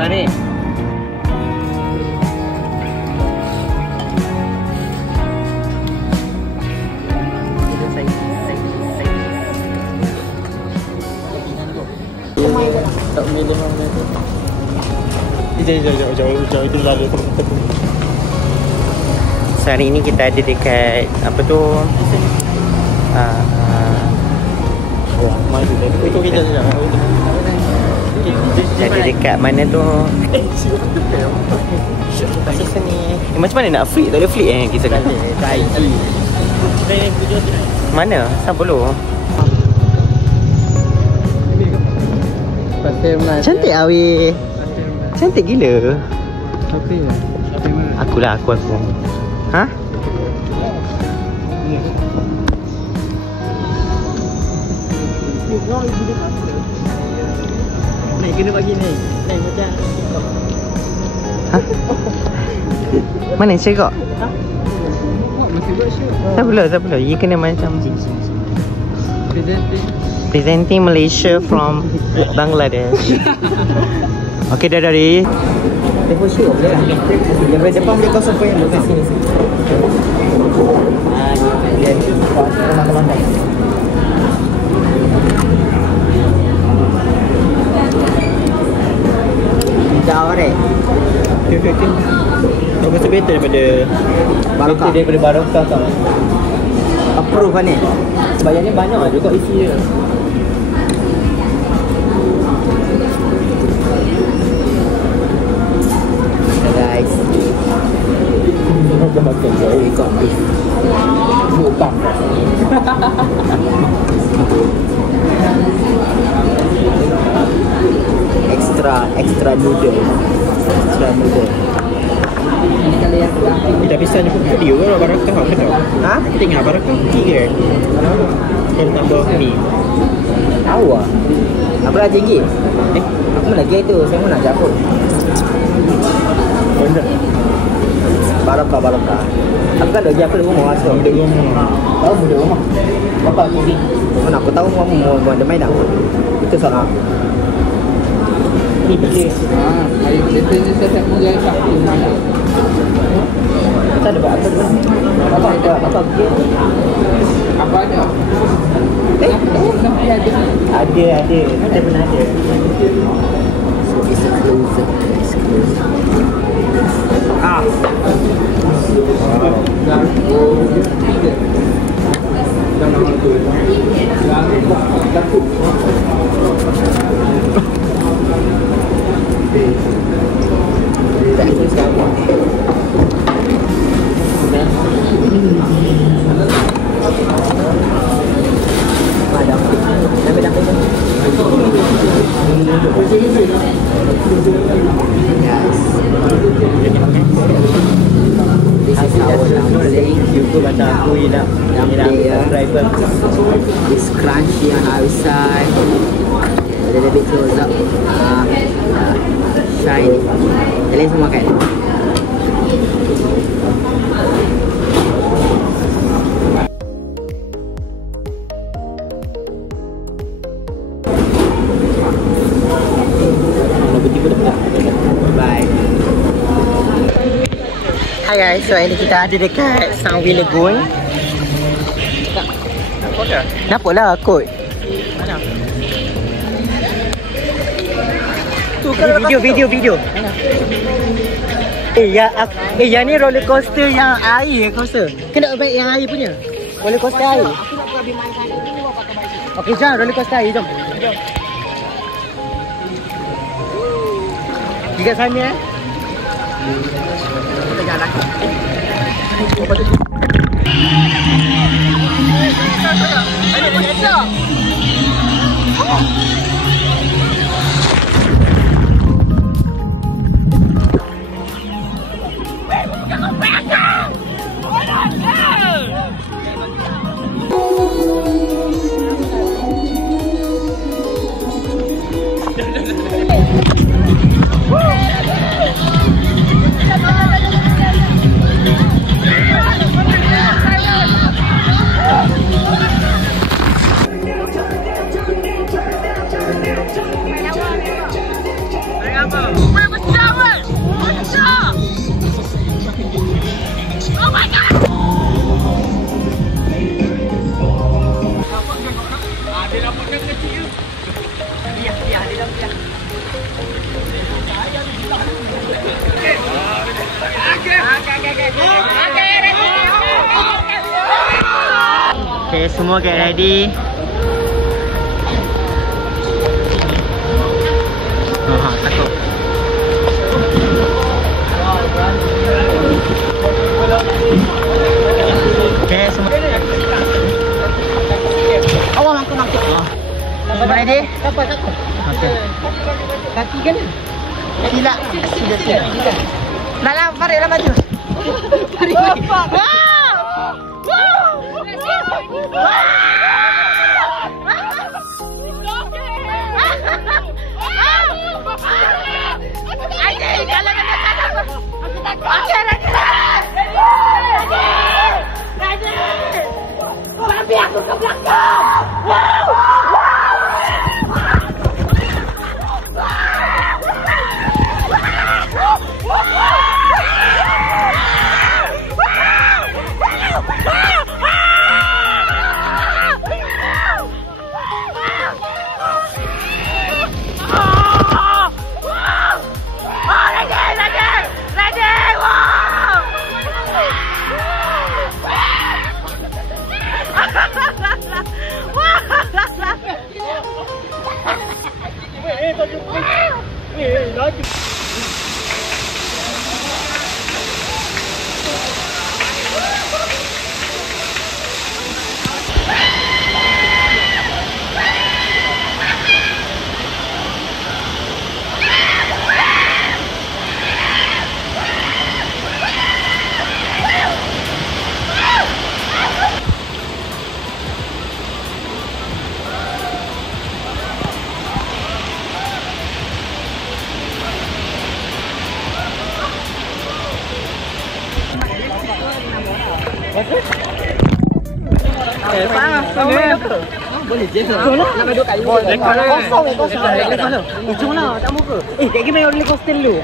Mari. Tak milih mana tu. Jauh itu lalu tepung. So, hari ni kita ada dekat apa tu? Itu kita je. Ada dekat mana tu? Pasal sini. Macam mana nak flick? Tak ada flick kita ni. Tak ada. Mana? Siapa dulu? Cantik awi. Cantik gila. Akulah aku. Ha? Naik kena bagi ni. Naik macam TikTok. Ha? Mana cakap? Ha? Masih buat show. Tak perlu. You kena macam Presenting Malaysia from Bangladesh. Okey, dah dari. Tempoh show boleh lah. Yang depan boleh kosong pun yang dekat sini. Dia makan-makan. Jauh rek. Okay. Kau rasa better daripada Barokah? Better daripada Barokah tau. Approve kan ni? Sebab yang ni banyak juga isi dia. Guys, kita makan jauh ikan beef. Bukan. Extra noodle. Kita bisa nyebut video ke Barokah apa tau? Ha? Kita ingat Barokah ke? Dan tambah mie. Tahu ah. Apa lagi lagi? Apa lagi itu? Saya mau nak jawab. Benar. Barokah. Aku kan lagi apa rumah masuk. Muda rumah. Tahu muda rumah. Apa aku ni? Mana aku tahu mau ada main apa? Itu soal. Ini dia. Ayo kita ni saya mau jalan satu mana. Kita ada apa? Apa dia? Apa ada? Ada. Ada benar ada. So it's exclusive. Ah. It's crunchy on outside, a little bit close up, shiny. Kalian semua makan? Bye. Hi guys, so ini kita ada dekat Sunway Lagoon. Nampak lah kot. Mana? Video. Mana? Yang ni roller coaster yang air coaster. Kena baik yang air punya. Roller coaster air. Aku nak pergi main sana. Okey, jom roller coaster air jom. Dekat sana kita jalan. Ada bocah. Berapa? Okay, semua get ready. Takut. Okay, semua. Awal aku masuk. Semua ready? Siapa? Okay. Kaki kan? Silap. Sudah silap. Dalam, Farid lah maju. Farid. Babi aku ke belakang. Boleh je ke? Nak main 2 kali. Kosong ni, kosong. Hujung lah, tak muka. Kayak gini main roller coaster dulu.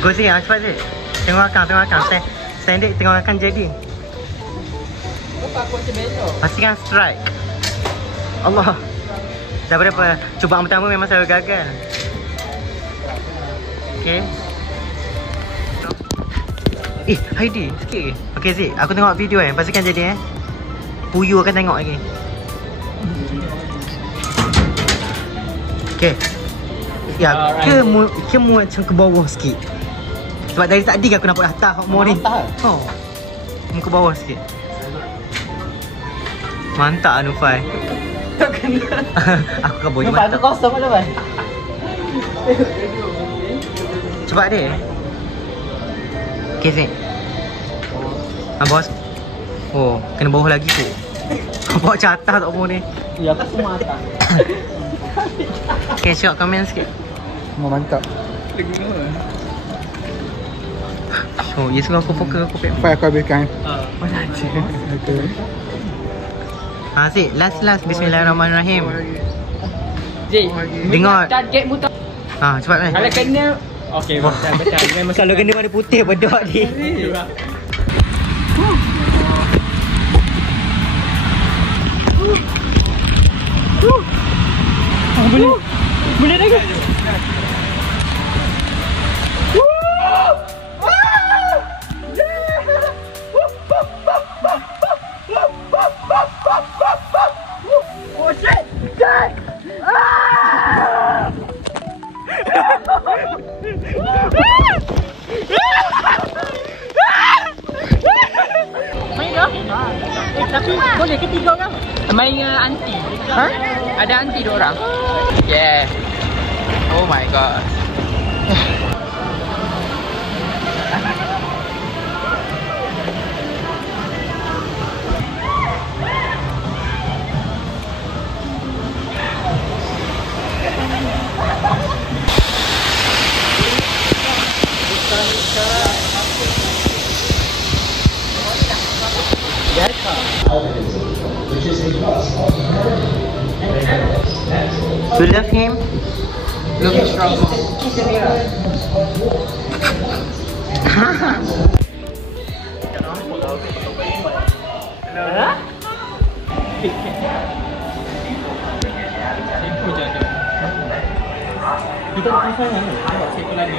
Go sini, cepat sini. Tengok akang. Stand tengok akang jadi. Pastikan strike. Allah. Daripada cubaan pertama memang saya gagal. Okay. Heidi, sikit ke? Okay Zik, aku tengok video pastikan jadi Puyu akan tengok lagi. Okay. Ya, ke mu macam ke bawah sikit. Sebab dari tadi aku nampak atas mu ni. Mu ke bawah sikit. Mantap Anufai. Tak kena. Aku kan boleh mantap. Nampak aku kosong Anufai. Cepat dia. Okay Zik. Bos. Oh, kena bawah lagi tu. Bawa catah tak apa ni. Ya, aku semua atas. Okay, short comment sikit. Semua mantap. So, ya suruh aku fokus aku pek. Apa aku habiskan? Mana aja. Okay. Zik, last Bismillahirrahmanirrahim. Zik, dengar target mu tak. Cepat kan. Kalau kena okey, betul. Kalau kena warna putih bedok ni. Boleh dah ke? Oh shit! Shit! Main dah? Tapi boleh ke 3 orang? Main anti. Ada anti 2 orang. Yeah. Oh my god. You love him? Looking strong. Hah? Kita tak sayang ni. Nampak seekor lagi.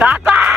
Takut!